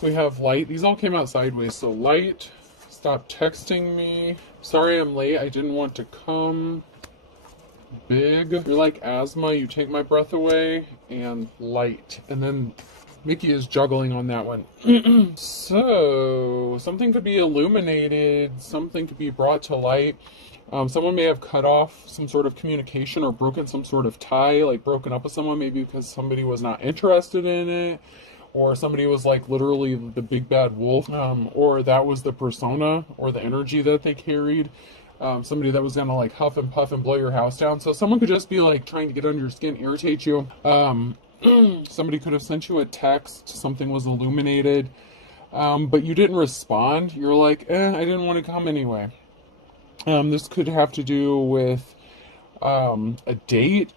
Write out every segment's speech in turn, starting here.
So we have light. These all came out sideways. So light, stop texting me. Sorry I'm late. I didn't want to come. Big. You're like asthma. You take my breath away. And light. And then Mickey is juggling on that one. So something could be illuminated. Something could be brought to light. Someone may have cut off some sort of communication or broken some sort of tie, like broken up with someone, maybe because somebody was not interested in it, or somebody was like literally the big bad wolf, or that was the persona or the energy that they carried. Somebody that was gonna like huff and puff and blow your house down. So someone could just be like trying to get under your skin, irritate you. Somebody could have sent you a text, something was illuminated, but you didn't respond. You're like, I didn't want to come anyway. This could have to do with a date,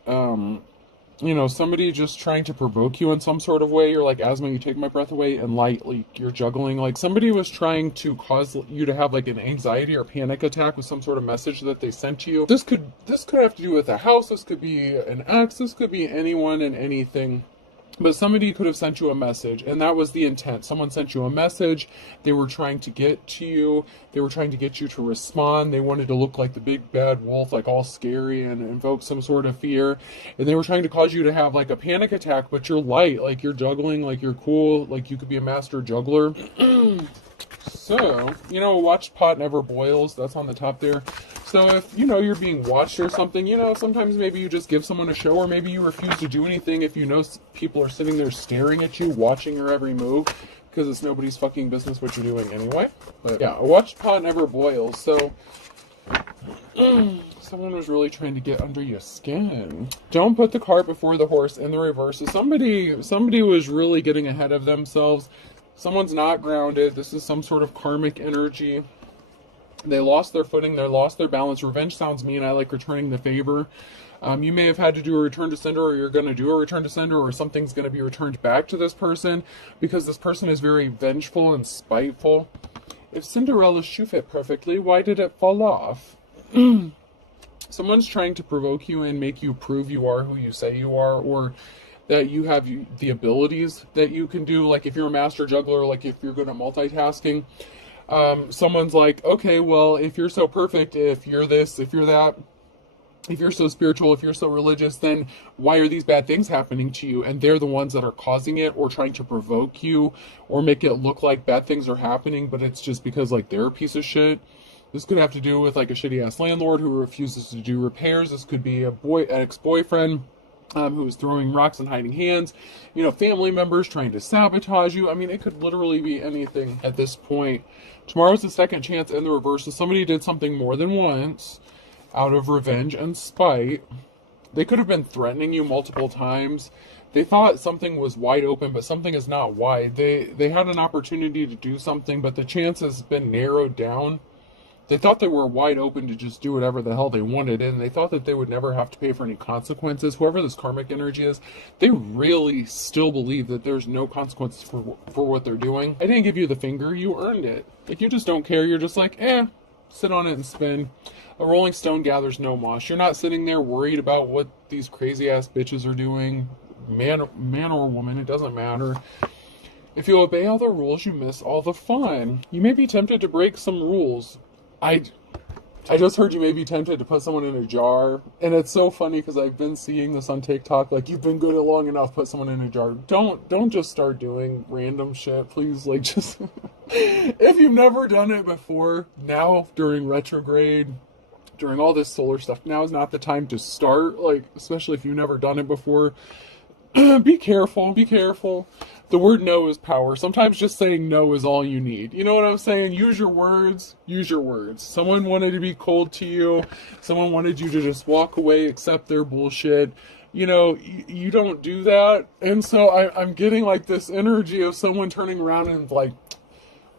somebody just trying to provoke you in some sort of way. You're like asthma, you take my breath away, and light, like you're juggling. Like somebody was trying to cause you to have like an anxiety or panic attack with some sort of message that they sent to you. This could have to do with a house. This could be an ex. This could be anyone and anything. But somebody could have sent you a message, and that was the intent. Someone sent you a message. They were trying to get to you. They were trying to get you to respond. They wanted to look like the big bad wolf, like all scary and invoke some sort of fear. And they were trying to cause you to have like a panic attack, but you're light, like you're juggling, like you're cool, like you could be a master juggler. So, a watched pot never boils. That's on the top there. So if, you're being watched or something, sometimes maybe you just give someone a show, or maybe you refuse to do anything if you know people are sitting there staring at you, watching your every move, because it's nobody's fucking business what you're doing anyway. But yeah, a watched pot never boils. So someone was really trying to get under your skin. Don't put the cart before the horse in the reverse. So somebody was really getting ahead of themselves. Someone's not grounded. This is some sort of karmic energy. They lost their footing. They lost their balance. Revenge sounds mean. I like returning the favor. You may have had to do a return to sender, or you're going to do a return to sender, or something's going to be returned back to this person because this person is very vengeful and spiteful. If Cinderella's shoe fit perfectly, why did it fall off? Someone's trying to provoke you and make you prove you are who you say you are, or that you have the abilities that you can do. Like if you're a master juggler, like if you're good at multitasking, someone's like, okay, well, if you're so perfect, if you're this, if you're that, if you're so spiritual, if you're so religious, then why are these bad things happening to you? And they're the ones that are causing it, or trying to provoke you, or make it look like bad things are happening, but it's just because like they're a piece of shit. This could have to do with like a shitty ass landlord who refuses to do repairs. This could be an ex-boyfriend who is throwing rocks and hiding hands, family members trying to sabotage you. I mean, it could literally be anything at this point. Tomorrow's the second chance in the reverse. So somebody did something more than once out of revenge and spite. They could have been threatening you multiple times. They thought something was wide open, but something is not wide. They had an opportunity to do something, but the chance has been narrowed down. They thought they were wide open to just do whatever the hell they wanted, and they thought that they would never have to pay for any consequences. Whoever this karmic energy is, they really still believe that there's no consequences for what they're doing. I didn't give you the finger, you earned it. Like, you just don't care. You're just like, sit on it and spin. A rolling stone gathers no moss. You're not sitting there worried about what these crazy ass bitches are doing. Man or woman, it doesn't matter. If you obey all the rules, you miss all the fun. You may be tempted to break some rules. I just heard you may be tempted to put someone in a jar. And it's so funny because I've been seeing this on TikTok. Like, you've been good at long enough, put someone in a jar. Don't just start doing random shit. Please, like, just... If you've never done it before, now during retrograde, during all this solar stuff, now is not the time to start. Like, especially if you've never done it before. Be careful. The word no is power. Sometimes just saying no is all you need. You know what I'm saying? Use your words. Someone wanted to be cold to you. Someone wanted you to just walk away, accept their bullshit. You don't do that. And so I'm getting like this energy of someone turning around and like,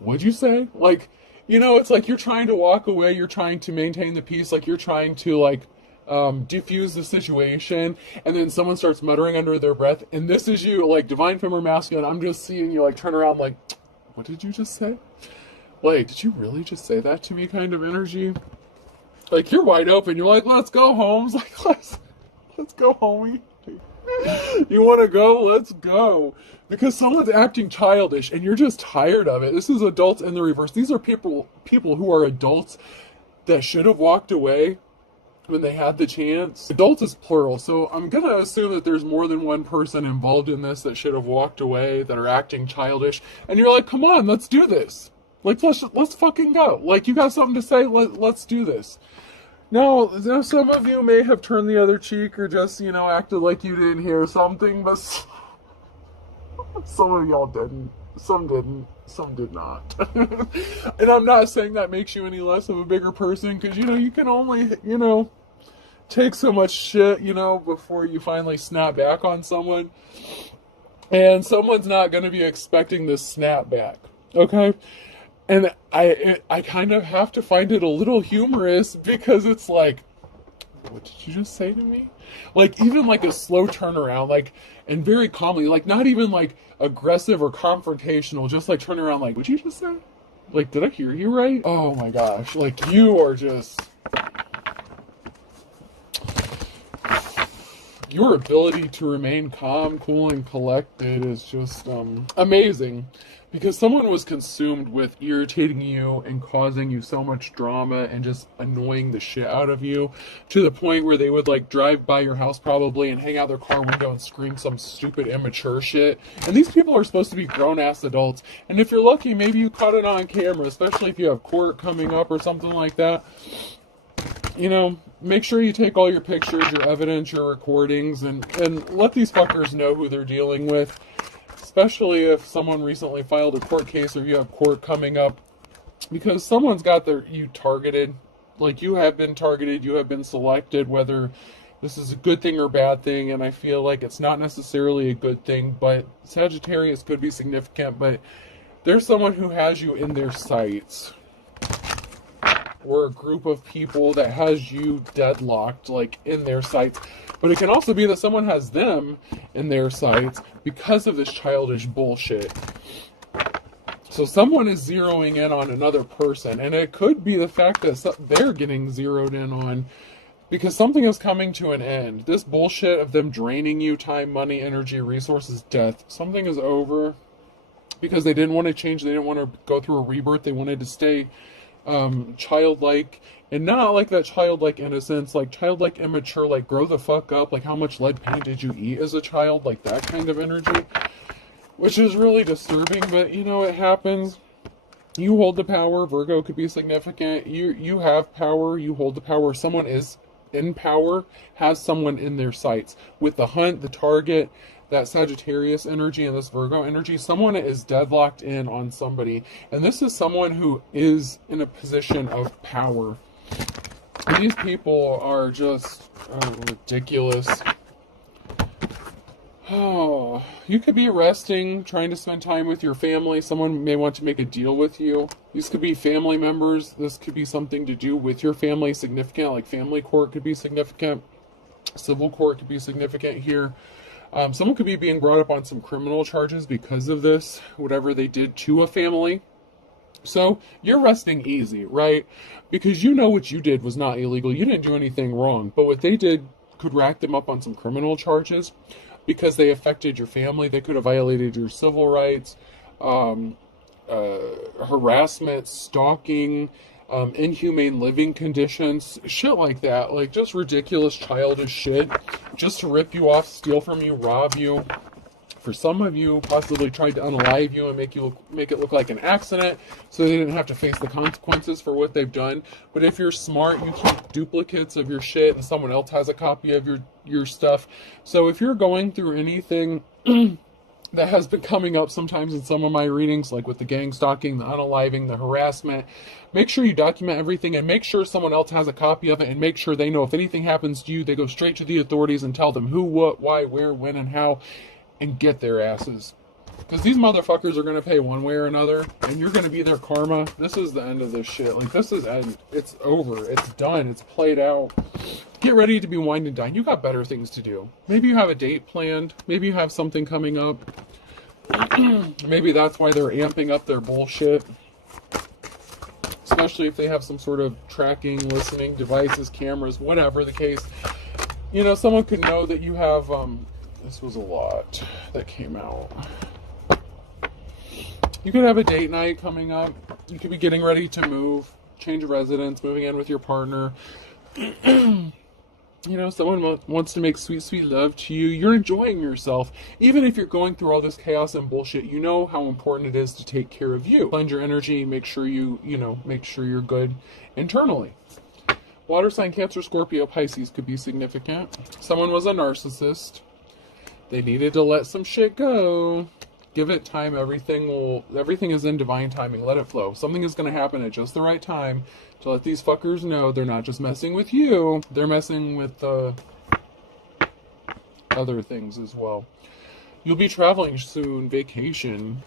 what'd you say? Like, it's like you're trying to walk away. You're trying to maintain the peace. Like you're trying to like, diffuse the situation, and then someone starts muttering under their breath, and this is you, like divine feminine masculine. I'm just seeing you like turn around like, what did you just say? Like, did you really just say that to me kind of energy? Like, you're wide open. You're like, let's go, Holmes. Like, let's go, homie. You want to go? Let's go. Because someone's acting childish and you're just tired of it. This is adults in the reverse. These are people who are adults that should have walked away when they had the chance. Adults is plural, so I'm going to assume that there's more than one person involved in this that should have walked away, that are acting childish. And you're like, come on, let's do this. Like, let's fucking go. Like, you got something to say? Let's do this. Now, some of you may have turned the other cheek or just, acted like you didn't hear something, but some of y'all didn't. Some didn't. Some did not. And I'm not saying that makes you any less of a bigger person, because, you can only, take so much shit, before you finally snap back on someone. And someone's not going to be expecting this snap back. Okay? And I kind of have to find it a little humorous, because it's like, what did you just say to me? Like, even like a slow turnaround, like, and very calmly, like, not even like aggressive or confrontational, just like turn around, like, what'd you just say? Like, did I hear you right? Oh my gosh, like, you are just, your ability to remain calm, cool, and collected is just amazing. Because someone was consumed with irritating you and causing you so much drama and just annoying the shit out of you, to the point where they would like drive by your house probably and hang out their car window and scream some stupid immature shit. And these people are supposed to be grown-ass adults. And if you're lucky, maybe you caught it on camera, especially if you have court coming up or something like that. Make sure you take all your pictures, your evidence, your recordings, and let these fuckers know who they're dealing with. Especially if someone recently filed a court case or you have court coming up, because someone's got you targeted. Like, you have been targeted, you have been selected, whether this is a good thing or bad thing, and I feel like it's not necessarily a good thing, but Sagittarius could be significant, but there's someone who has you in their sights, or a group of people that has you deadlocked, like, in their sights. But it can also be that someone has them in their sights because of this childish bullshit. So someone is zeroing in on another person, and it could be the fact that they're getting zeroed in on because something is coming to an end. This bullshit of them draining you time, money, energy, resources, death, something is over, because they didn't want to change. They didn't want to go through a rebirth. They wanted to stay childlike, and not like that childlike innocence, like childlike immature, like grow the fuck up, like how much lead paint did you eat as a child, like that kind of energy, which is really disturbing. But it happens. You hold the power. Virgo could be significant. You have power. You hold the power. Someone is in power, has someone in their sights. With the hunt, the target, that Sagittarius energy and this Virgo energy, someone is deadlocked in on somebody. And this is someone who is in a position of power. And these people are just ridiculous. Oh, you could be resting, trying to spend time with your family. Someone may want to make a deal with you. These could be family members. This could be something to do with your family, significant, like family court could be significant. Civil court could be significant here. Someone could be being brought up on some criminal charges because of this, whatever they did to a family. So you're resting easy, right? Because you know what you did was not illegal. You didn't do anything wrong. But what they did could rack them up on some criminal charges because they affected your family. They could have violated your civil rights, harassment, stalking, inhumane living conditions, shit like that. Like, just ridiculous, childish shit, just to rip you off, steal from you, rob you. For some of you, possibly tried to unalive you and make it look like an accident, so they didn't have to face the consequences for what they've done. But if you're smart, you keep duplicates of your shit, and someone else has a copy of your stuff. So if you're going through anything that has been coming up sometimes in some of my readings, like with the gang stalking, the unaliving, the harassment, make sure you document everything and make sure someone else has a copy of it, and make sure they know if anything happens to you, they go straight to the authorities and tell them who, what, why, where, when, and how, and get their asses. Because these motherfuckers are going to pay one way or another, and you're going to be their karma. This is the end of this shit. Like, this is end. It's over. It's done. It's played out. Get ready to be wined and dined. You got better things to do. Maybe you have a date planned. Maybe you have something coming up. Maybe that's why they're amping up their bullshit. Especially if they have some sort of tracking, listening devices, cameras, whatever the case. You know, someone could know that you have This was a lot that came out. You could have a date night coming up. You could be getting ready to move, change of residence, moving in with your partner. You know, someone wants to make sweet, sweet love to you. You're enjoying yourself. Even if you're going through all this chaos and bullshit, you know how important it is to take care of you. Cleanse your energy, make sure make sure you're good internally. Water sign, Cancer, Scorpio, Pisces could be significant. Someone was a narcissist. They needed to let some shit go. Give it time. Everything is in divine timing. Let it flow. Something is going to happen at just the right time to let these fuckers know they're not just messing with you. They're messing with other things as well. You'll be traveling soon. Vacation.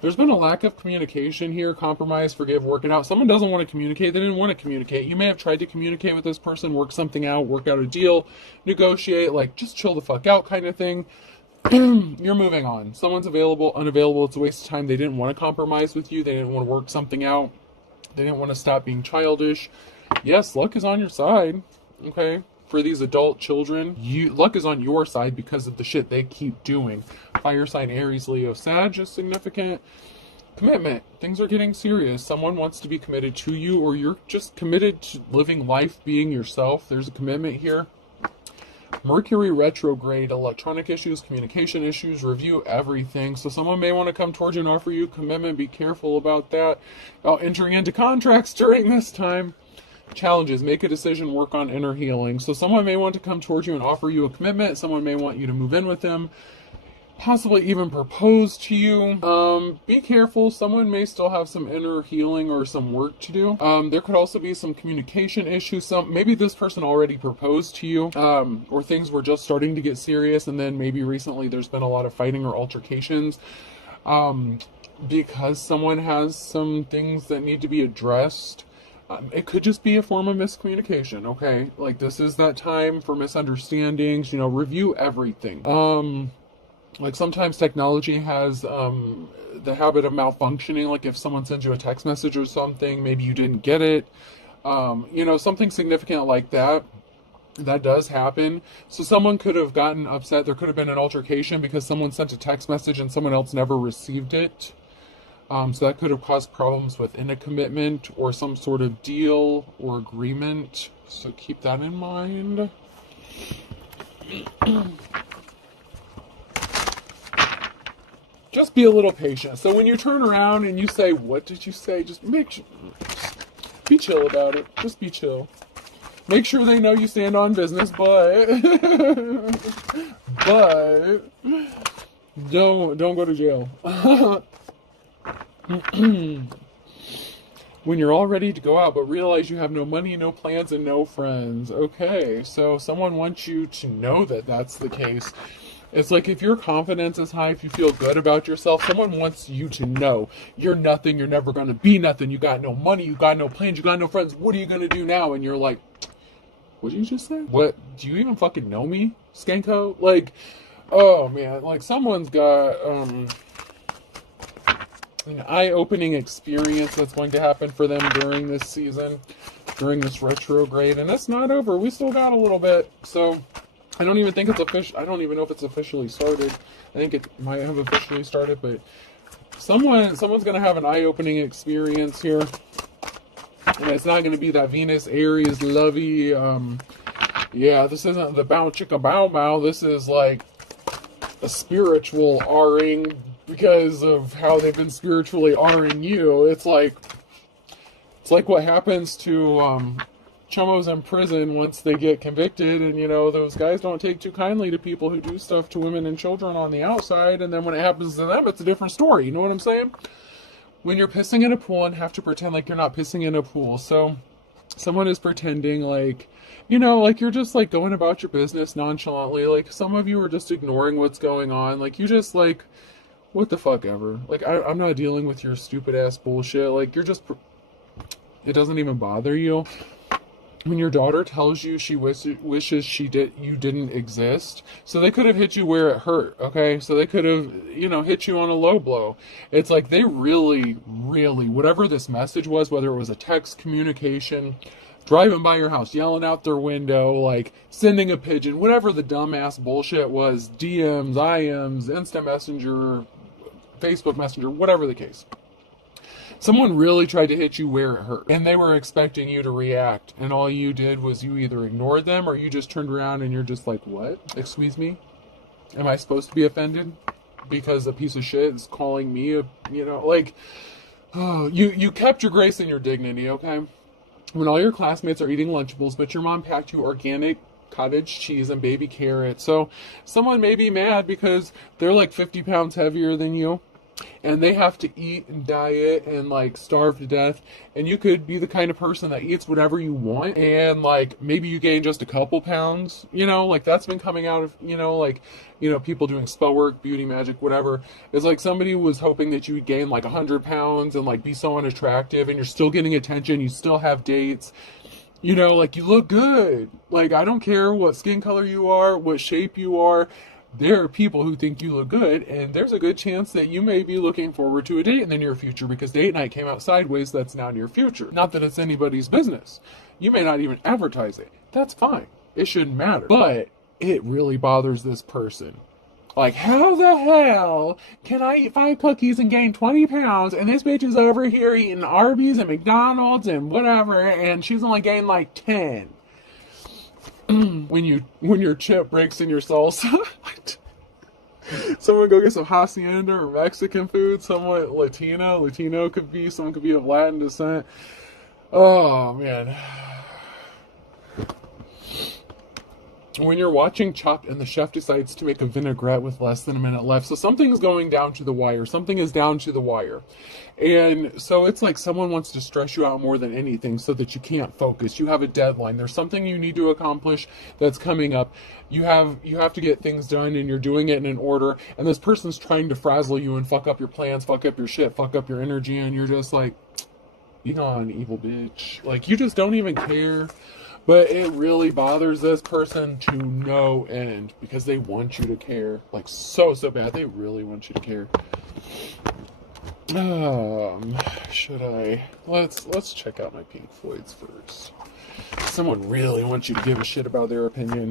There's been a lack of communication here. Compromise, forgive, work it out. Someone doesn't want to communicate. They didn't want to communicate. You may have tried to communicate with this person, work something out, work out a deal, negotiate, like just chill the fuck out kind of thing. You're moving on. Someone's available, unavailable. It's a waste of time. They didn't want to compromise with you. They didn't want to work something out. They didn't want to stop being childish. Yes, luck is on your side. Okay? For these adult children, luck is on your side because of the shit they keep doing. Fire sign, Aries, Leo, Sag is significant. Commitment. Things are getting serious. Someone wants to be committed to you, or you're just committed to living life being yourself. There's a commitment here. Mercury retrograde, electronic issues, communication issues, review everything. So someone may want to come towards you and offer you commitment. Be careful about that. About entering into contracts during this time. Challenges, make a decision, work on inner healing. So someone may want to come towards you and offer you a commitment. Someone may want you to move in with them. Possibly even propose to you. Be careful. Someone may still have some inner healing or some work to do. There could also be some communication issues. Maybe this person already proposed to you, or things were just starting to get serious, and then maybe recently there's been a lot of fighting or altercations. Because someone has some things that need to be addressed. It could just be a form of miscommunication, okay? Like, this is that time for misunderstandings, review everything. Like, sometimes technology has the habit of malfunctioning. Like, if someone sends you a text message or something, maybe you didn't get it. Something significant like that. That does happen. So someone could have gotten upset. There could have been an altercation because someone sent a text message and someone else never received it. So that could have caused problems within a commitment or some sort of deal or agreement. So keep that in mind. Just be a little patient. So when you turn around and you say, what did you say? Just be chill about it. Just be chill. Make sure they know you stand on business, but don't go to jail. When you're all ready to go out, but realize you have no money, no plans, and no friends. Okay, so someone wants you to know that that's the case. It's like if your confidence is high, if you feel good about yourself, someone wants you to know you're nothing, you're never going to be nothing, you got no money, you got no plans, you got no friends, what are you going to do now? And you're like, what did you just say? What? Do you even fucking know me, Skanko? Like, oh man, like someone's got an eye-opening experience that's going to happen for them during this season, during this retrograde, and it's not over. We still got a little bit, so I don't even think it's official. I don't even know if it's officially started. I think it might have officially started, but someone's going to have an eye-opening experience here. And it's not going to be that Venus, Aries, lovey. Yeah, this isn't the bow chicka bow bow. This is like a spiritual R-ing because of how they've been spiritually R-ing you. It's like what happens to chumos in prison once they get convicted, and those guys don't take too kindly to people who do stuff to women and children on the outside, and then when it happens to them, it's a different story. You know what I'm saying? When you're pissing in a pool and have to pretend like you're not pissing in a pool, so someone is pretending like, like you're just like going about your business nonchalantly, like some of you are just ignoring what's going on, like you just like, what the fuck ever, like I'm not dealing with your stupid ass bullshit, like you're just, it doesn't even bother you. When your daughter tells you she wishes you didn't exist, so they could have hit you where it hurt, okay? So they could have, hit you on a low blow. It's like they really, really, whatever this message was, whether it was a text communication, driving by your house, yelling out their window, like sending a pigeon, whatever the dumbass bullshit was, DMs, IMs, Instant Messenger, Facebook Messenger, whatever the case. Someone really tried to hit you where it hurt, and they were expecting you to react, and all you did was you either ignored them or you just turned around and you're just like, what? Excuse me? Am I supposed to be offended because a piece of shit is calling me a, oh, you kept your grace and your dignity, okay? When all your classmates are eating Lunchables, but your mom packed you organic cottage cheese and baby carrots. So someone may be mad because they're like 50 pounds heavier than you, and they have to eat and diet and like starve to death, and you could be the kind of person that eats whatever you want, and like maybe you gain just a couple pounds, like that's been coming out of people doing spell work, beauty magic, whatever. It's like somebody was hoping that you would gain like 100 pounds and like be so unattractive, and you're still getting attention, you still have dates, like you look good. Like, I don't care what skin color you are, what shape you are. There are people who think you look good, and there's a good chance that you may be looking forward to a date in the near future, because date night came out sideways. That's now near future. Not that it's anybody's business. You may not even advertise it. That's fine. It shouldn't matter. But it really bothers this person. Like, how the hell can I eat 5 cookies and gain 20 pounds, and this bitch is over here eating Arby's and McDonald's and whatever, and she's only gained like 10? When your chip breaks in your salsa, someone go get some hacienda or Mexican food. Someone Latino could be, someone could be of Latin descent. Oh man. When you're watching Chopped and the chef decides to make a vinaigrette with less than a minute left, so something is going down to the wire. Something is down to the wire. And so it's like someone wants to stress you out more than anything so that you can't focus. You have a deadline. There's something you need to accomplish that's coming up. You have to get things done, and you're doing it in an order. And this person's trying to frazzle you and fuck up your plans, fuck up your shit, fuck up your energy. And you're just like, be gone, evil bitch. Like, you just don't even care. But it really bothers this person to no end, because they want you to care. Like, so bad. They really want you to care. Should I? Let's check out my Pink Floyds first. Someone really wants you to give a shit about their opinion,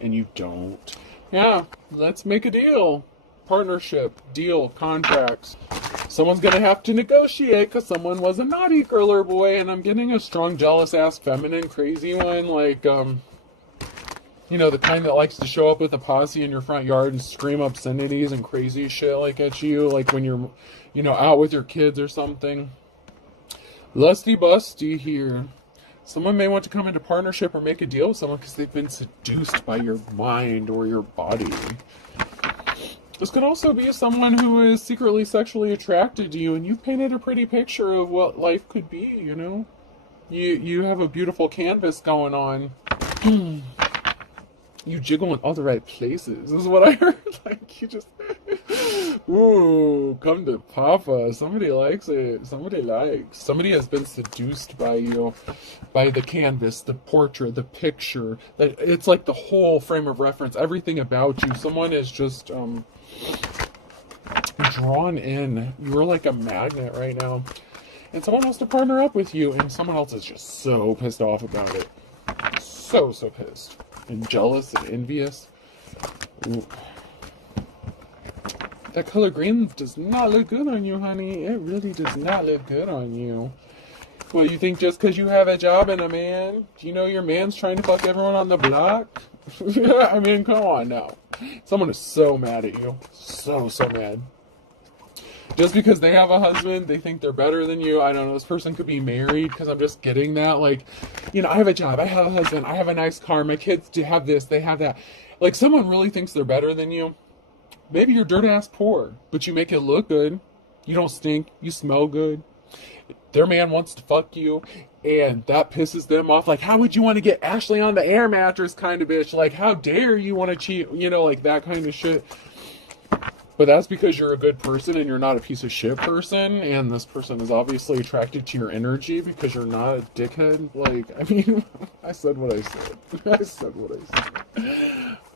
and you don't. Yeah, let's make a deal. Partnership, deal, contracts. Someone's gonna have to negotiate because someone was a naughty girl or boy, and I'm getting a strong, jealous-ass, feminine, crazy one, like, the kind that likes to show up with a posse in your front yard and scream obscenities and crazy shit, like, at you, like when you're, out with your kids or something. Lusty busty here. Someone may want to come into partnership or make a deal with someone because they've been seduced by your mind or your body. This could also be someone who is secretly sexually attracted to you, and you've painted a pretty picture of what life could be, You have a beautiful canvas going on. You jiggle in all the right places. This is what I heard. Like, you just, ooh, come to Papa. Somebody likes it. Somebody has been seduced by you, by the canvas, the portrait, the picture. It's like the whole frame of reference, everything about you. Someone is just, drawn in. You're like a magnet right now. And someone wants to partner up with you, and someone else is just so pissed off about it. So pissed. And jealous and envious. Ooh. That color green does not look good on you, honey. It really does not look good on you. Well, you think just because you have a job and a man, do you know your man's trying to fuck everyone on the block? I mean, come on now. Someone is so mad at you. So mad. Just because they have a husband, they think they're better than you. I don't know, this person could be married, because I'm just getting that. Like, I have a job, I have a husband, I have a nice car, my kids do have this, they have that. Like, someone really thinks they're better than you. Maybe you're dirt-ass poor, but you make it look good. You don't stink, you smell good. Their man wants to fuck you, and that pisses them off. Like, how would you want to get Ashley on the air mattress kind of bitch? Like, how dare you want to cheat? Like that kind of shit. But that's because you're a good person and you're not a piece of shit person, and this person is obviously attracted to your energy because you're not a dickhead. Like, I mean, I said what I said.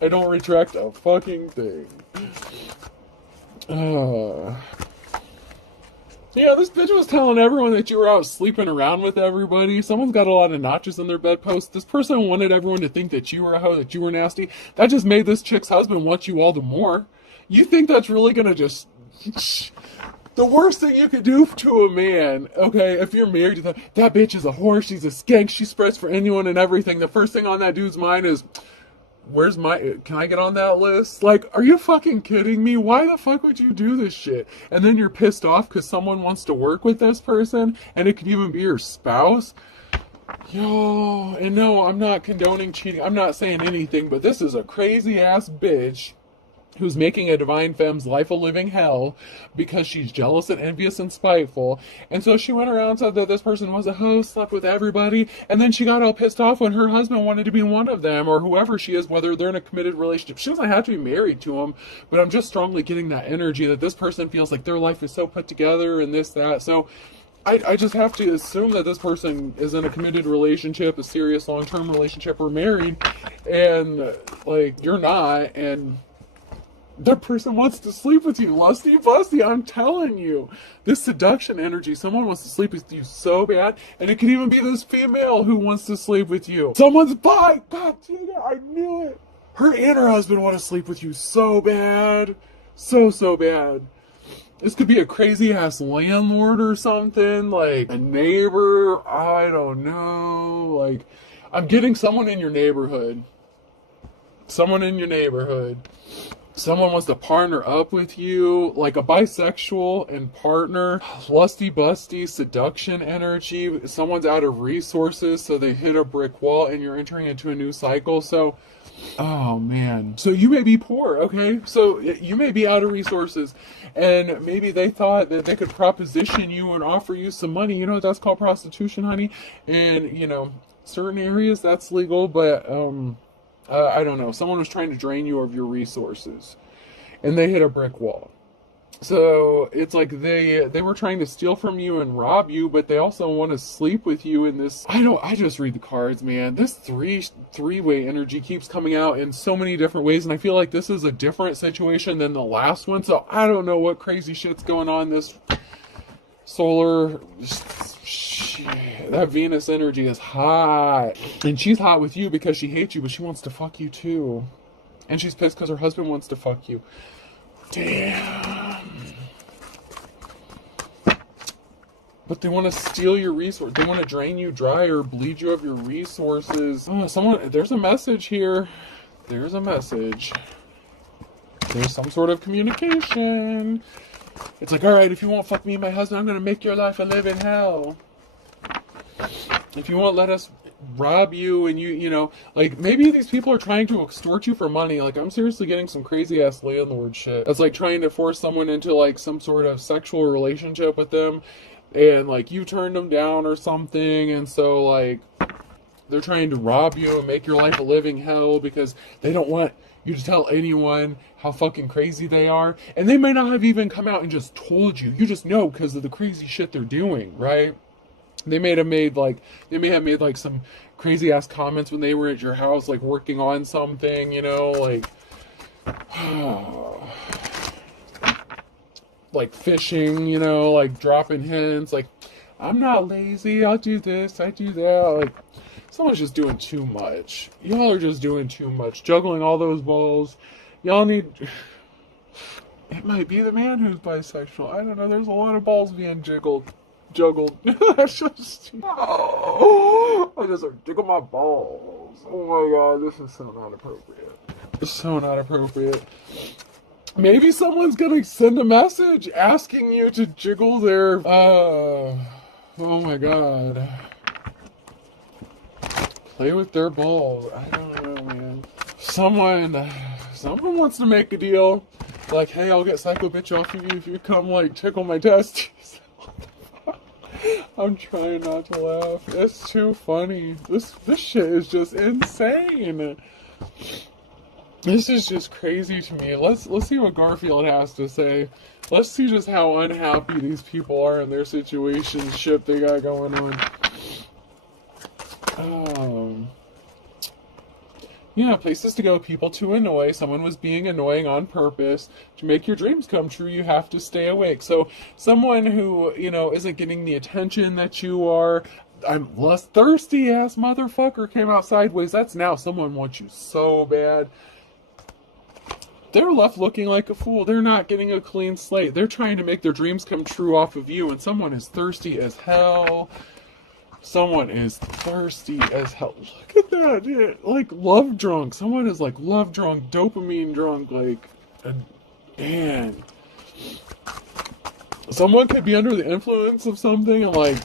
I don't retract a fucking thing. Yeah, this bitch was telling everyone that you were out sleeping around with everybody. Someone's got a lot of notches in their bedpost. This person wanted everyone to think that you were a hoe, that you were nasty. That just made this chick's husband want you all the more. You think that's really gonna just... The worst thing you could do to a man, okay, if you're married to that bitch is a whore, she's a skank, she spreads for anyone and everything. The first thing on that dude's mind is, can I get on that list? Like, are you fucking kidding me? Why the fuck would you do this shit? And then you're pissed off because someone wants to work with this person, and it could even be your spouse. Yo, and no, I'm not condoning cheating. I'm not saying anything, but this is a crazy ass bitch who's making a divine femme's life a living hell because she's jealous and envious and spiteful. And so she went around and said that this person was a hoe, slept with everybody, and then she got all pissed off when her husband wanted to be one of them, or whoever she is, whether they're in a committed relationship. She doesn't have to be married to him, but I'm just strongly getting that energy that this person feels like their life is so put together and this, that. So I just have to assume that this person is in a committed relationship, a serious long-term relationship, or married, and like you're not, and that person wants to sleep with you. Lusty busty, I'm telling you. This seduction energy, someone wants to sleep with you so bad, and it could even be this female who wants to sleep with you. Someone's bi! God dang it, I knew it! Her and her husband want to sleep with you so bad. So bad. This could be a crazy ass landlord or something, like a neighbor, I don't know. Like, I'm getting someone in your neighborhood. Someone in your neighborhood. Someone wants to partner up with you, like a bisexual and partner. Lusty busty, seduction energy. Someone's out of resources, so they hit a brick wall and you're entering into a new cycle. So, oh man. So you may be poor, okay? So you may be out of resources, and maybe they thought that they could proposition you and offer you some money. You know what that's called? Prostitution, honey. And, you know, certain areas that's legal, but, I don't know. Someone was trying to drain you of your resources, and they hit a brick wall. So it's like they were trying to steal from you and rob you, but they also want to sleep with you in this. I just read the cards, man. This three-way energy keeps coming out in so many different ways, and I feel like this is a different situation than the last one. So I don't know what crazy shit's going on. This solar, that Venus energy is hot. And she's hot with you because she hates you, but she wants to fuck you too. And she's pissed because her husband wants to fuck you. Damn. But they want to steal your resources. They want to drain you dry or bleed you of your resources. Oh, there's a message here. There's a message. There's some sort of communication. It's like, all right, if you won't fuck me and my husband, I'm going to make your life a living hell. If you won't let us rob you, and you know, like, maybe these people are trying to extort you for money. Like, I'm seriously getting some crazy ass landlord shit. That's like trying to force someone into like some sort of sexual relationship with them, and like you turned them down or something, and so like they're trying to rob you and make your life a living hell because they don't want you to tell anyone how fucking crazy they are. And they may not have even come out and just told you. You just know because of the crazy shit they're doing, right? They may have made like some crazy ass comments when they were at your house, like working on something, you know, like like fishing, you know, like dropping hints, like, I'm not lazy, I'll do this, I do that. Like, someone's just doing too much. Y'all are just doing too much. Juggling all those balls. Y'all need... It might be the man who's bisexual. I don't know. There's a lot of balls being juggled. I just jiggle my balls. Oh my god, this is so not appropriate. So not appropriate. Maybe someone's gonna send a message asking you to jiggle their... oh my god. Play with their balls. I don't know, man. Someone wants to make a deal. Like, hey, I'll get psycho bitch off of you if you come, like, tickle my testes. I'm trying not to laugh. It's too funny. This shit is just insane. This is just crazy to me. Let's see what Garfield has to say. Let's see just how unhappy these people are in their situationship they got going on. places to go, people to annoy. Someone was being annoying on purpose. To make your dreams come true, you have to stay awake. So someone who, isn't getting the attention that you are, I'm less thirsty ass motherfucker came out sideways. That's now someone wants you so bad. They're left looking like a fool. They're not getting a clean slate. They're trying to make their dreams come true off of you, and someone is thirsty as hell. Someone is thirsty as hell. Look at that, dude. Like, love drunk. Someone is like love drunk, dopamine drunk, like, man. Someone could be under the influence of something, and like,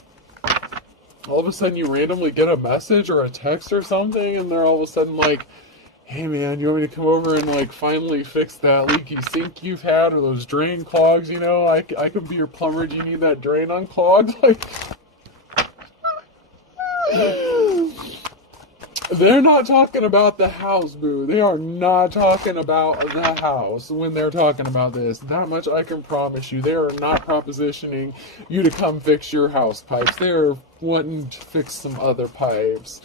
all of a sudden you randomly get a message or a text or something, and they're all of a sudden like, hey man, you want me to come over and like finally fix that leaky sink you've had, or those drain clogs, I could be your plumber. Do you need that drain unclogged? Like, they're not talking about the house, boo. They are not talking about the house when they're talking about this. That much I can promise you. They are not propositioning you to come fix your house pipes. They're wanting to fix some other pipes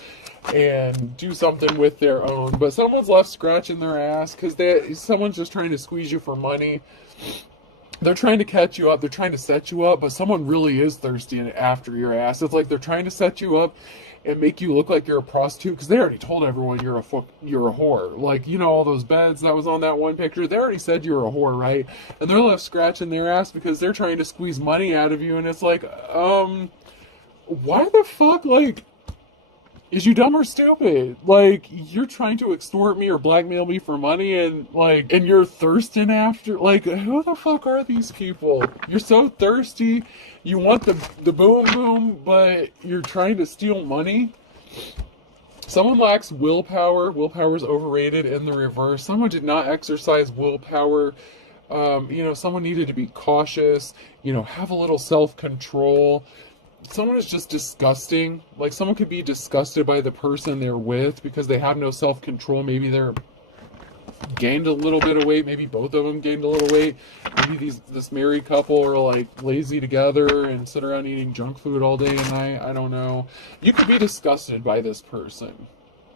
and do something with their own. But someone's left scratching their ass because someone's just trying to squeeze you for money. They're trying to catch you up. They're trying to set you up, but someone really is thirsty and after your ass. It's like they're trying to set you up and make you look like you're a prostitute, because they already told everyone you're a whore. Like, all those beds that was on that one picture, they already said you're a whore, right? And they're left scratching their ass because they're trying to squeeze money out of you, and it's like, why the fuck, like, is you dumb or stupid? Like, you're trying to extort me or blackmail me for money, and you're thirsting after, like, who the fuck are these people? You're so thirsty, you want the boom boom, but you're trying to steal money? Someone lacks willpower. Willpower is overrated in the reverse. Someone did not exercise willpower. Someone needed to be cautious, have a little self-control. Someone is just disgusting. Like, someone could be disgusted by the person they're with because they have no self-control. Maybe they're gained a little bit of weight. Maybe both of them gained a little weight. Maybe this married couple are like lazy together and sit around eating junk food all day and night. I don't know. You could be disgusted by this person,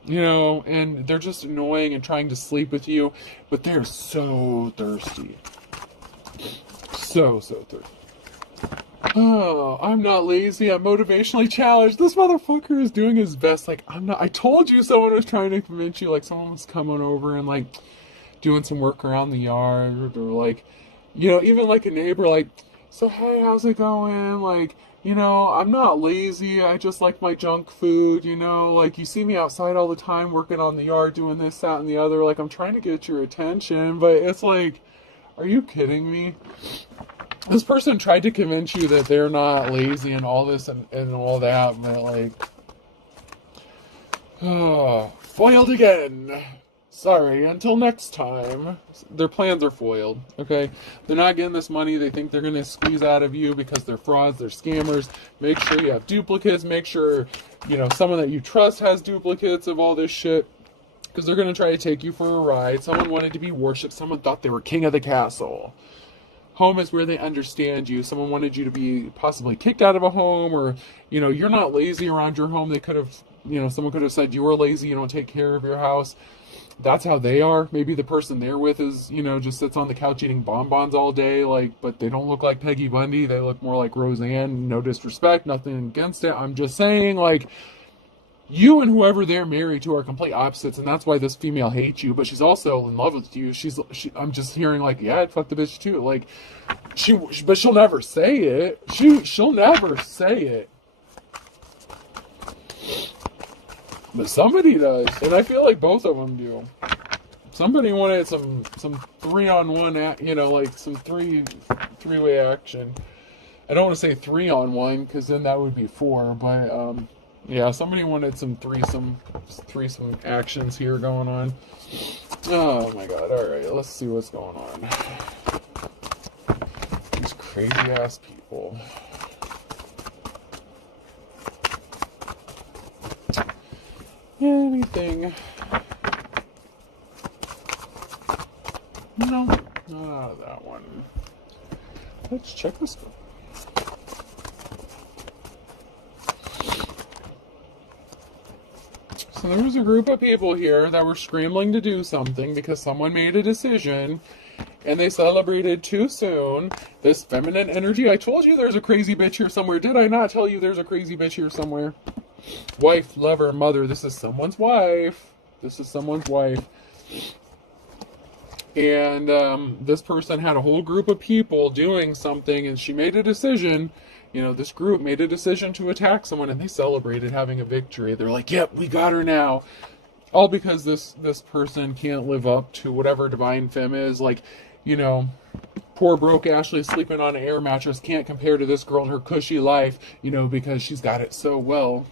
and they're just annoying and trying to sleep with you, but they're so thirsty. So thirsty. Oh, I'm not lazy. I'm motivationally challenged. This motherfucker is doing his best. Like, I told you someone was trying to convince you. Like, someone was coming over and, like, doing some work around the yard. Or, like, even, like, a neighbor, like, so, hey, how's it going? Like, I'm not lazy. I just like my junk food, Like, you see me outside all the time working on the yard, doing this, that, and the other. Like, I'm trying to get your attention. But it's like, are you kidding me? This person tried to convince you that they're not lazy and all this and all that, but like, foiled again. Sorry, until next time. Their plans are foiled, okay? They're not getting this money. They think they're going to squeeze out of you because they're frauds, they're scammers. Make sure you have duplicates. Make sure, someone that you trust has duplicates of all this shit, because they're going to try to take you for a ride. Someone wanted to be worshipped. Someone thought they were king of the castle. Home is where they understand you. Someone wanted you to be possibly kicked out of a home, or, you're not lazy around your home. They could have, someone could have said you were lazy, you don't take care of your house. That's how they are. Maybe the person they're with is, just sits on the couch eating bonbons all day, but they don't look like Peggy Bundy. They look more like Roseanne. No disrespect, nothing against it. I'm just saying, you and whoever they're married to are complete opposites, and that's why this female hates you, but she's also in love with you. I'm just hearing, yeah, I'd fuck the bitch too. But she'll never say it. She'll never say it. But somebody does, and I feel like both of them do. Somebody wanted some 3-on-1, some three-way action. I don't want to say 3-on-1, because then that would be 4, but, yeah, somebody wanted some threesome actions here going on. Oh my god, alright, let's see what's going on. These crazy ass people. Anything? No, not out of that one. Let's check this one. So There was a group of people here that were scrambling to do something because someone made a decision and they celebrated too soon. This feminine energy. I told you there's a crazy bitch here somewhere. Did I not tell you there's a crazy bitch here somewhere? Wife, lover, mother. This is someone's wife. This is someone's wife. And this person had a whole group of people doing something, and she made a decision. You know, this group made a decision to attack someone, and they celebrated having a victory. They're like, yep, we got her now. All because this person can't live up to whatever divine femme is. Like, you know, poor broke Ashley sleeping on an air mattress can't compare to this girl and her cushy life, you know, because she's got it so well.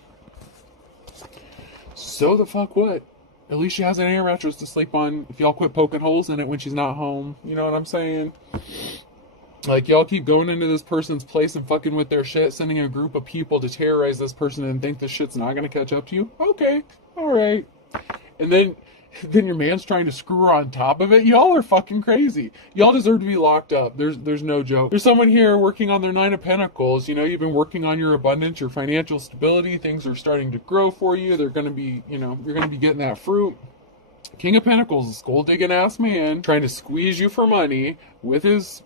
So the fuck what? At least she has an air mattress to sleep on if y'all quit poking holes in it when she's not home. You know what I'm saying? Like, y'all keep going into this person's place and fucking with their shit, sending a group of people to terrorize this person and think this shit's not going to catch up to you? Okay, alright. And then your man's trying to screw her on top of it? Y'all are fucking crazy. Y'all deserve to be locked up. There's no joke. There's someone here working on their 9 of Pentacles. You know, you've been working on your abundance, your financial stability. Things are starting to grow for you. They're going to be, you know, you're going to be getting that fruit. King of Pentacles, a skull-digging ass man, trying to squeeze you for money with his,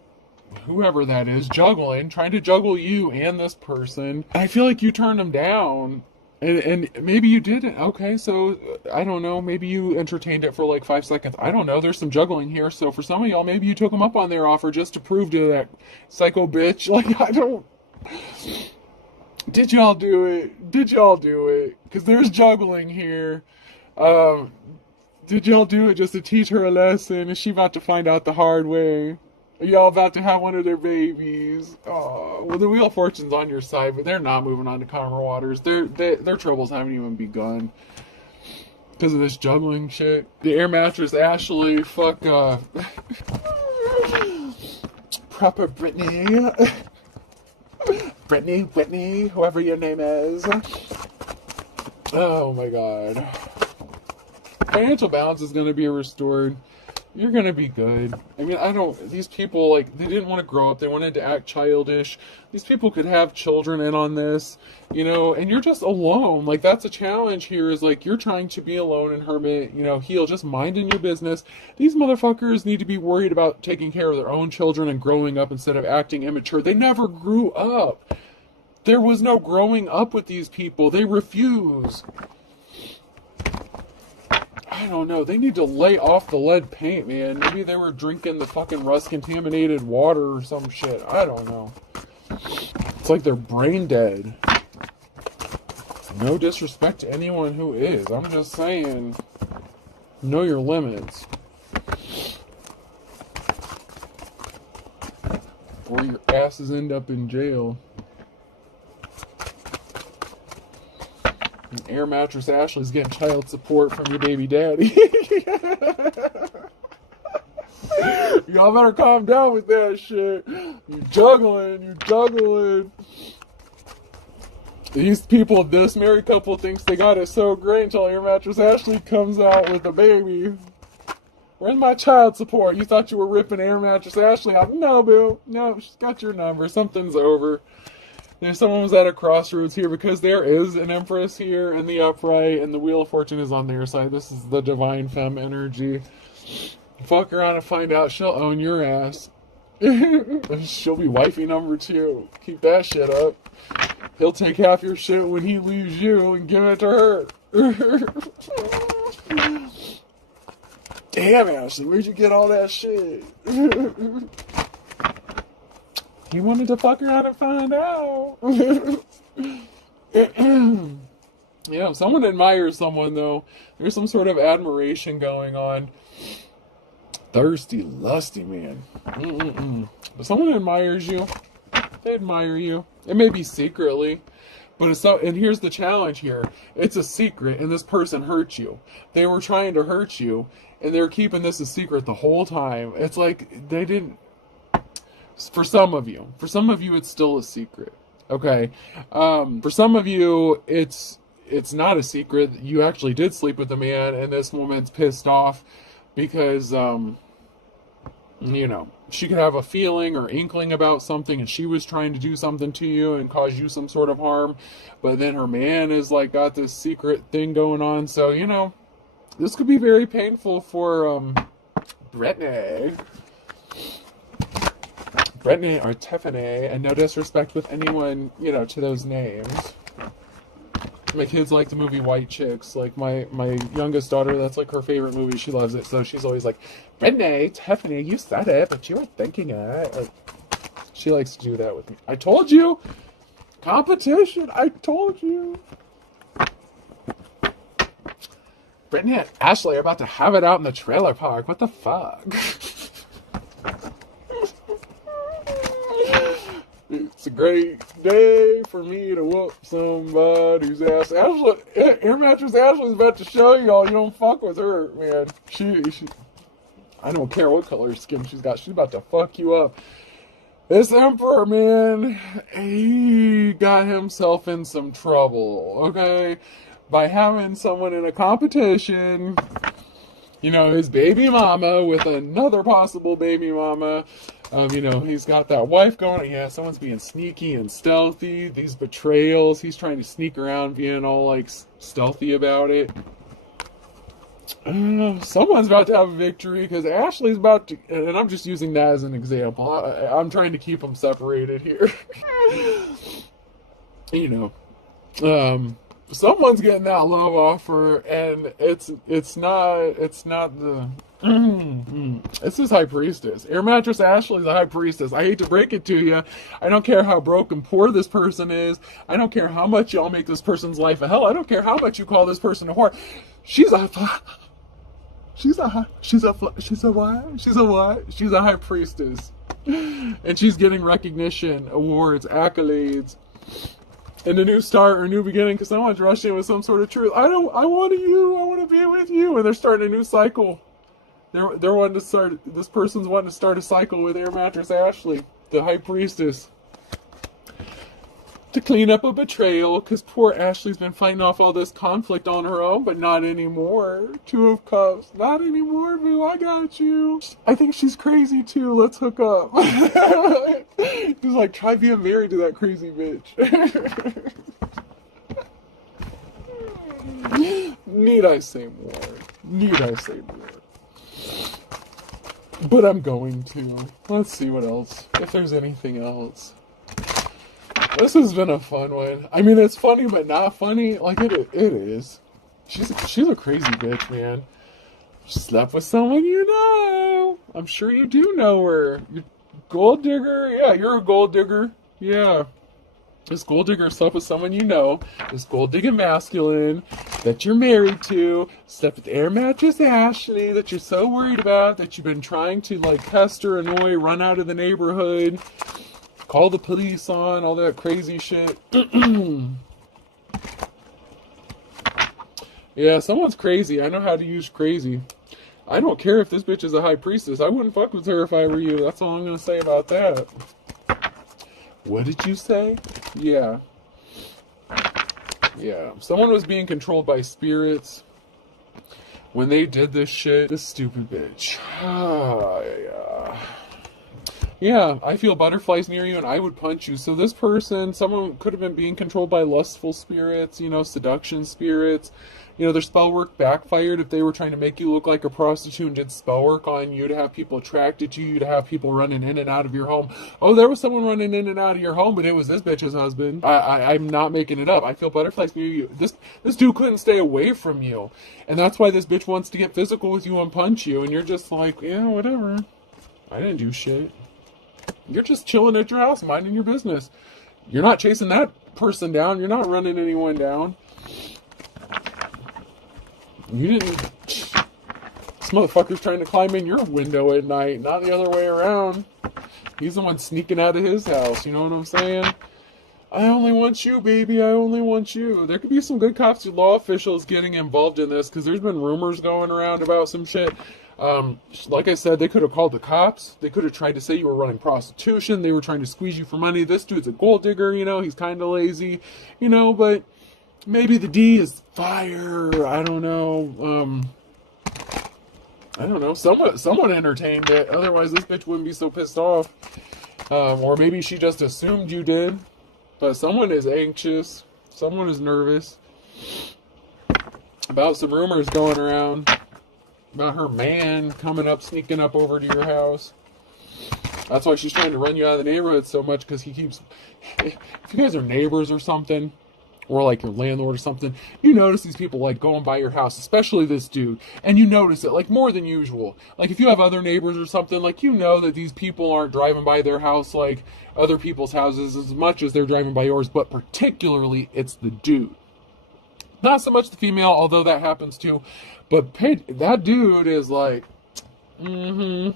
whoever that is, juggling, trying to juggle you and this person. I feel like you turned him down. And maybe you didn't. Okay, so I don't know. Maybe you entertained it for like 5 seconds. I don't know. There's some juggling here. So for some of y'all, maybe you took them up on their offer just to prove to that psycho bitch. Like, I don't... Did y'all do it? Did y'all do it? Because there's juggling here. Did y'all do it just to teach her a lesson? Is she about to find out the hard way? Are y'all about to have one of their babies? Oh, well, the Wheel of Fortune's on your side, but they're not moving on to calmer waters. Their troubles haven't even begun because of this juggling shit. The air mattress, Ashley, fuck, proper Brittany, Whitney, whoever your name is. Oh my God. Financial balance is going to be restored. You're going to be good. I mean, these people, like, they didn't want to grow up. They wanted to act childish. These people could have children in on this, you know, and you're just alone. Like, that's a challenge here is, like, you're trying to be alone and hermit, you know, heal, just minding your business. These motherfuckers need to be worried about taking care of their own children and growing up instead of acting immature. They never grew up. There was no growing up with these people. They refuse. I don't know. They need to lay off the lead paint, man. Maybe they were drinking the fucking rust-contaminated water or some shit. I don't know. It's like they're brain dead. No disrespect to anyone who is. I'm just saying, know your limits. Or your asses end up in jail. And air mattress Ashley's getting child support from your baby daddy. Y'all better calm down with that shit. You juggling. These people, this married couple thinks they got it so great until air mattress Ashley comes out with a baby. Where's my child support? You thought you were ripping air mattress Ashley out? No, boo. No, she's got your number. Something's over. There's someone was at a crossroads here because there is an Empress here in the upright and the Wheel of Fortune is on their side. This is the Divine Femme energy. Fuck around and find out she'll own your ass. She'll be wifey number 2. Keep that shit up. He'll take half your shit when he leaves you and give it to her. Damn, Ashley, where'd you get all that shit? He wanted to fuck around and find out. Yeah, if someone admires someone, though, there's some sort of admiration going on. Thirsty, lusty man. If someone admires you, they admire you. It may be secretly, but it's so. And here's the challenge here: it's a secret, and this person hurt you. They were trying to hurt you, and they're keeping this a secret the whole time. It's like they didn't. For some of you, it's still a secret. Okay, for some of you, it's not a secret. You actually did sleep with the man, and this woman's pissed off because you know, she could have a feeling or inkling about something, and she was trying to do something to you and cause you some sort of harm, but then her man is like got this secret thing going on. So, you know, this could be very painful for Brittany or Tiffany, and no disrespect with anyone, you know, to those names. My kids like the movie White Chicks. Like my youngest daughter, that's like her favorite movie. She loves it. So she's always like, Brittany, Tiffany, you said it, but you were thinking it. Like, she likes to do that with me. I told you. Competition. I told you. Brittany and Ashley are about to have it out in the trailer park. What the fuck? It's a great day for me to whoop somebody's ass. Ashley, Air Mattress Ashley's about to show y'all you don't fuck with her, man. She I don't care what color skin she's got. She's about to fuck you up. This Emperor, man, he got himself in some trouble, okay? By having someone in a competition, you know, his baby mama with another possible baby mama. You know, he's got that wife going. Yeah, someone's being sneaky and stealthy. These betrayals. He's trying to sneak around, being all like stealthy about it. Someone's about to have a victory because Ashley's about to, and I'm just using that as an example. I'm trying to keep them separated here. You know, someone's getting that love offer, and it's not the. This is High Priestess. Air Mattress Ashley's a High Priestess. I hate to break it to you. I don't care how broke and poor this person is. I don't care how much y'all make this person's life a hell. I don't care how much you call this person a whore. She's a High Priestess. And she's getting recognition, awards, accolades. And a new start or new beginning because someone's rushing with some sort of truth. I want to be with you. And they're starting a new cycle. They're wanting to start. This person's wanting to start a cycle with Air Mattress Ashley, the High Priestess, to clean up a betrayal. Because poor Ashley's been fighting off all this conflict on her own, but not anymore. Two of Cups, not anymore, boo. I got you. I think she's crazy too. Let's hook up. Just like try being married to that crazy bitch. Need I say more? Need I say more? But I'm going to. Let's see what else. If there's anything else. This has been a fun one. I mean, it's funny, but not funny. Like, it is. She's a crazy bitch, man. She slept with someone you know. I'm sure you do know her. You're gold digger? Yeah, you're a gold digger. Yeah. This gold digger slept with someone you know. This gold digging masculine that you're married to. Slept with Air Mattress Ashley that you're so worried about. That you've been trying to, like, pester, annoy, run out of the neighborhood. Call the police on. All that crazy shit. Yeah, someone's crazy. I know how to use crazy. I don't care if this bitch is a High Priestess. I wouldn't fuck with her if I were you. That's all I'm going to say about that. What did you say? Yeah. Yeah. Someone was being controlled by spirits when they did this shit. This stupid bitch. Yeah. Yeah, I feel butterflies near you and I would punch you. So this person, someone could have been being controlled by lustful spirits, you know, seduction spirits. You know, their spell work backfired if they were trying to make you look like a prostitute and did spell work on you to have people attracted to you, to have people running in and out of your home. Oh, there was someone running in and out of your home, but it was this bitch's husband. I'm not making it up. I feel butterflies near you. This dude couldn't stay away from you. And that's why this bitch wants to get physical with you and punch you. And you're just like, yeah, whatever. I didn't do shit. You're just chilling at your house, minding your business. You're not chasing that person down. You're not running anyone down. You didn't. This motherfucker's trying to climb in your window at night, not the other way around. He's the one sneaking out of his house. You know what I'm saying? I only want you, baby. I only want you. There could be some good cops and law officials getting involved in this because there's been rumors going around about some shit. Like I said, they could have called the cops. They could have tried to say you were running prostitution. They were trying to squeeze you for money. This dude's a gold digger, you know. He's kind of lazy, you know, but maybe the D is fire. I don't know. I don't know. Someone entertained it. Otherwise, this bitch wouldn't be so pissed off. Or maybe she just assumed you did. But someone is anxious. Someone is nervous about some rumors going around about her man coming up, sneaking up over to your house. That's why she's trying to run you out of the neighborhood so much, because he keeps... If you guys are neighbors or something, or like your landlord or something, you notice these people like going by your house, especially this dude, and you notice it like more than usual. Like if you have other neighbors or something, like you know that these people aren't driving by their house like other people's houses as much as they're driving by yours, but particularly it's the dude. Not so much the female, although that happens too, but that dude is like, and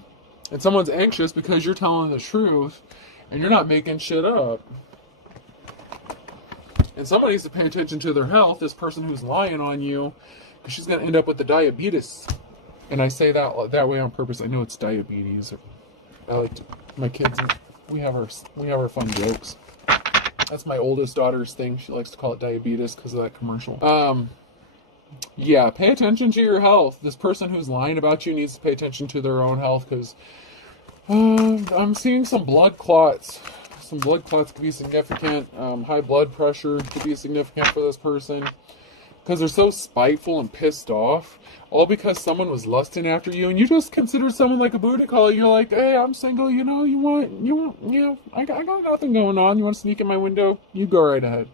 someone's anxious because you're telling the truth and you're not making shit up. And somebody needs to pay attention to their health, this person who's lying on you, because she's going to end up with the diabetes. And I say that way on purpose. I know it's diabetes. I like to, my kids, we have our fun jokes. That's my oldest daughter's thing. She likes to call it diabetes because of that commercial. Yeah, pay attention to your health. This person who's lying about you needs to pay attention to their own health, because I'm seeing some blood clots. Some blood clots could be significant. High blood pressure could be significant for this person, because they're so spiteful and pissed off, all because someone was lusting after you, and you just consider someone like a booty call. You're like, hey, I'm single, you know, I got nothing going on. You want to sneak in my window? You go right ahead.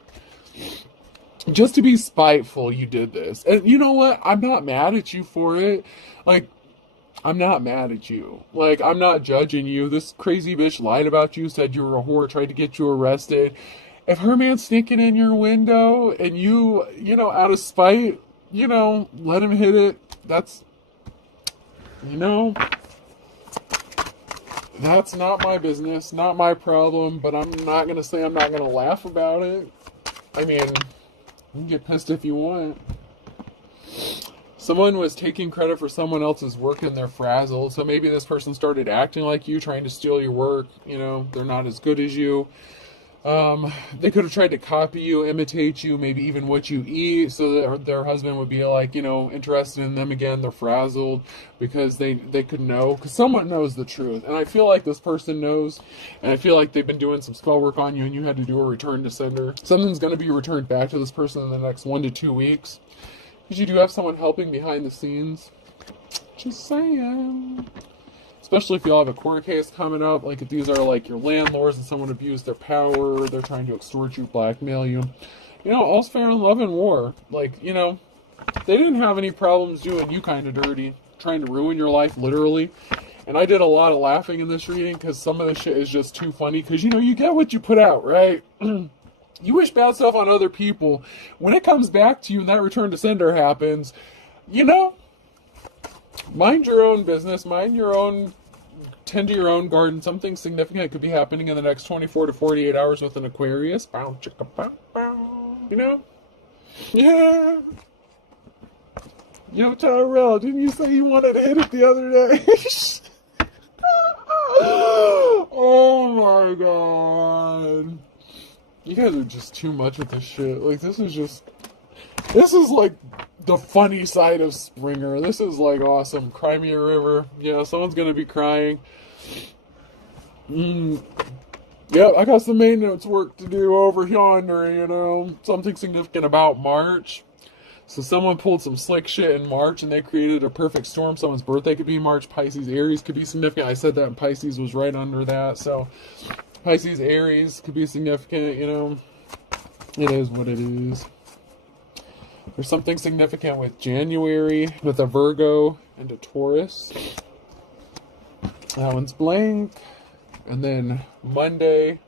Just to be spiteful, you did this. And you know what? I'm not mad at you for it. Like, I'm not mad at you. Like, I'm not judging you. This crazy bitch lied about you, said you were a whore, tried to get you arrested. If her man's sneaking in your window and you know, out of spite, you know, let him hit it, that's, you know, that's not my business, not my problem, but I'm not going to say I'm not going to laugh about it. I mean, you can get pissed if you want. Someone was taking credit for someone else's work and they're frazzled. So maybe this person started acting like you, trying to steal your work. You know, they're not as good as you. They could have tried to copy you, imitate you, maybe even what you eat, so that their husband would be like, you know, interested in them again. They're frazzled because they could know, because someone knows the truth. And I feel like this person knows, and I feel like they've been doing some spell work on you and you had to do a return to sender. Something's going to be returned back to this person in the next 1 to 2 weeks. Because you do have someone helping behind the scenes. Just saying. Especially if y'all have a court case coming up. Like if these are like your landlords and someone abused their power. They're trying to extort you, blackmail you. You know, all's fair in love and war. Like, you know, they didn't have any problems doing you kind of dirty. Trying to ruin your life, literally. And I did a lot of laughing in this reading because some of the shit is just too funny. Because, you know, you get what you put out, right? You wish bad stuff on other people. When it comes back to you and that return to sender happens, you know, mind your own business, tend to your own garden. Something significant could be happening in the next 24 to 48 hours with an Aquarius. Bow, chicka, bow, bow. You know? Yeah. Yo, Tyrell, didn't you say you wanted to hit it the other day? Oh my god. You guys are just too much with this shit. Like, this is like the funny side of Springer. This is like awesome. Cry me a river. Yeah, someone's gonna be crying. Yeah, I got some maintenance work to do over yonder, you know. Something significant about March. So someone pulled some slick shit in March and they created a perfect storm. Someone's birthday could be March. Pisces, Aries could be significant. I said that, and Pisces was right under that. So Pisces, Aries could be significant, you know. It is what it is. There's something significant with January, with a Virgo and a Taurus. That one's blank. And then Monday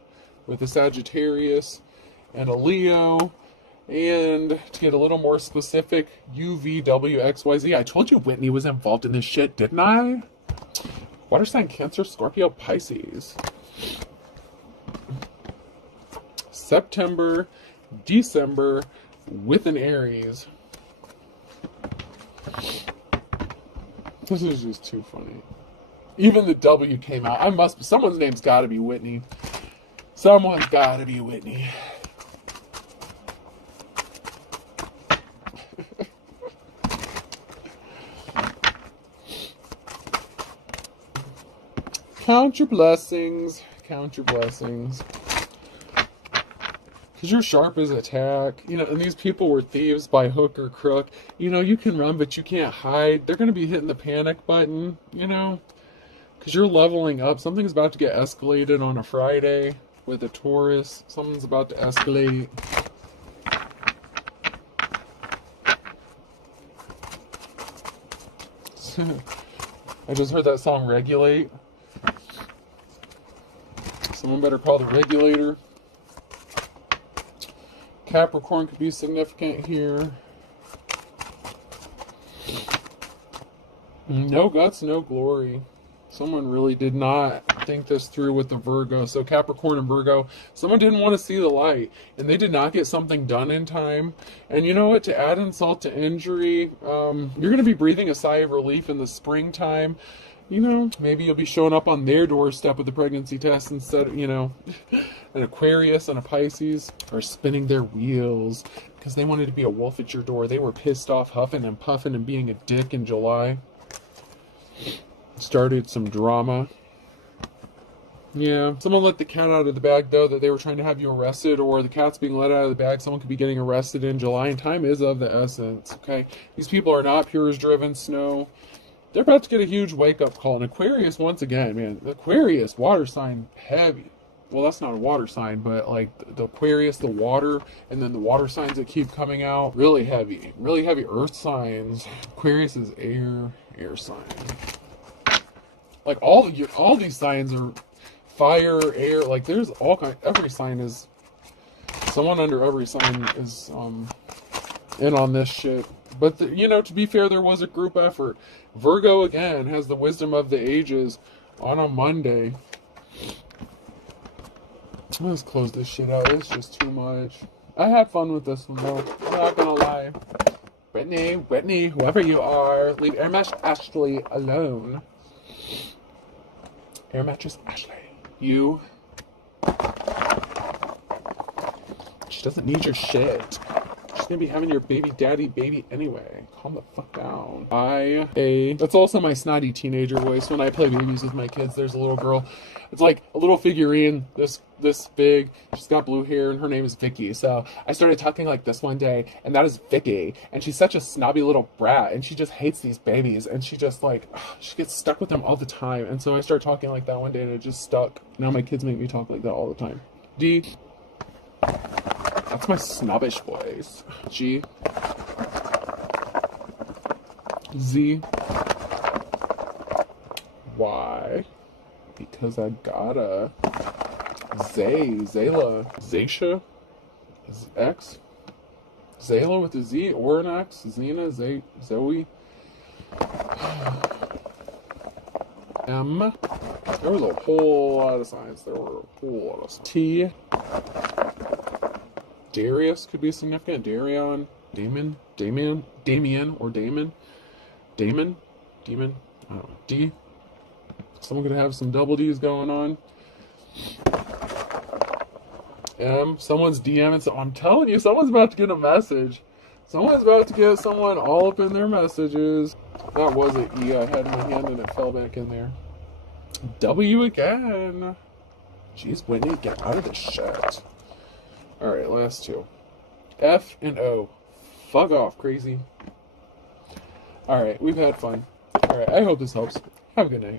with a Sagittarius and a Leo. And to get a little more specific, UVWXYZ. I told you Whitney was involved in this shit, didn't I? Water sign, Cancer, Scorpio, Pisces. September, December with an Aries. This is just too funny. Even the W came out. Someone's name's gotta be Whitney. Someone's gotta be Whitney. Count your blessings. Count your blessings. Because you're sharp as a tack. You know, and these people were thieves by hook or crook. You know, you can run, but you can't hide. They're going to be hitting the panic button, you know. Because you're leveling up. Something's about to get escalated on a Friday with a Taurus. Something's about to escalate. I just heard that song Regulate. Someone better call the regulator. Capricorn could be significant here. No guts, no glory. Someone really did not think this through with the Virgo. So Capricorn and Virgo, someone didn't want to see the light, and they did not get something done in time. And you know what? To add insult to injury, you're going to be breathing a sigh of relief in the springtime. You know, maybe you'll be showing up on their doorstep with a pregnancy test instead of, you know, an Aquarius and a Pisces are spinning their wheels because they wanted to be a wolf at your door. They were pissed off, huffing and puffing and being a dick in July. Started some drama. Yeah, someone let the cat out of the bag, though, that they were trying to have you arrested, or the cat's being let out of the bag. Someone could be getting arrested in July, and time is of the essence, okay? These people are not pure as driven snow. They're about to get a huge wake-up call. And Aquarius, once again, man, the Aquarius, water sign, heavy. Well, that's not a water sign, but like the Aquarius, the water, and then the water signs that keep coming out, really heavy earth signs. Aquarius is air sign. Like all these signs are fire, air, like there's all kind, every sign is, someone under every sign is in on this shit. But, you know, to be fair, there was a group effort. Virgo, again, has the wisdom of the ages on a Monday. Let's close this shit out. It's just too much. I had fun with this one, though. I'm not gonna lie. Whitney, whoever you are, leave Air Mattress Ashley alone. Air Mattress Ashley. You. She doesn't need your shit. She's gonna be having your baby daddy baby anyway. Calm the fuck down. That's also my snotty teenager voice. When I play babies with my kids, there's a little girl. It's like a little figurine, this big. She's got blue hair, and her name is Vicky. So I started talking like this one day, and that is Vicky. And she's such a snobby little brat, and she just hates these babies. And she just like, she gets stuck with them all the time. And so I started talking like that one day, and it just stuck. Now my kids make me talk like that all the time. D. That's my snobbish voice. G. Z. Y. Because I gotta. Zayla. Zaysha. X. Zayla with a Z or an X. Zena. Zoe. M. There was a whole lot of signs. T. Darius could be significant. Damon, or Damon. I don't know. D. Someone could have some double D's going on. M. Someone's DMing. So I'm telling you, someone's about to get a message. Someone's about to get someone all up in their messages. That was an E I had in my hand and it fell back in there. W again. Jeez, Whitney, get out of this shit. Alright, last two. F and O. Fuck off, crazy. Alright, we've had fun. Alright, I hope this helps. Have a good night.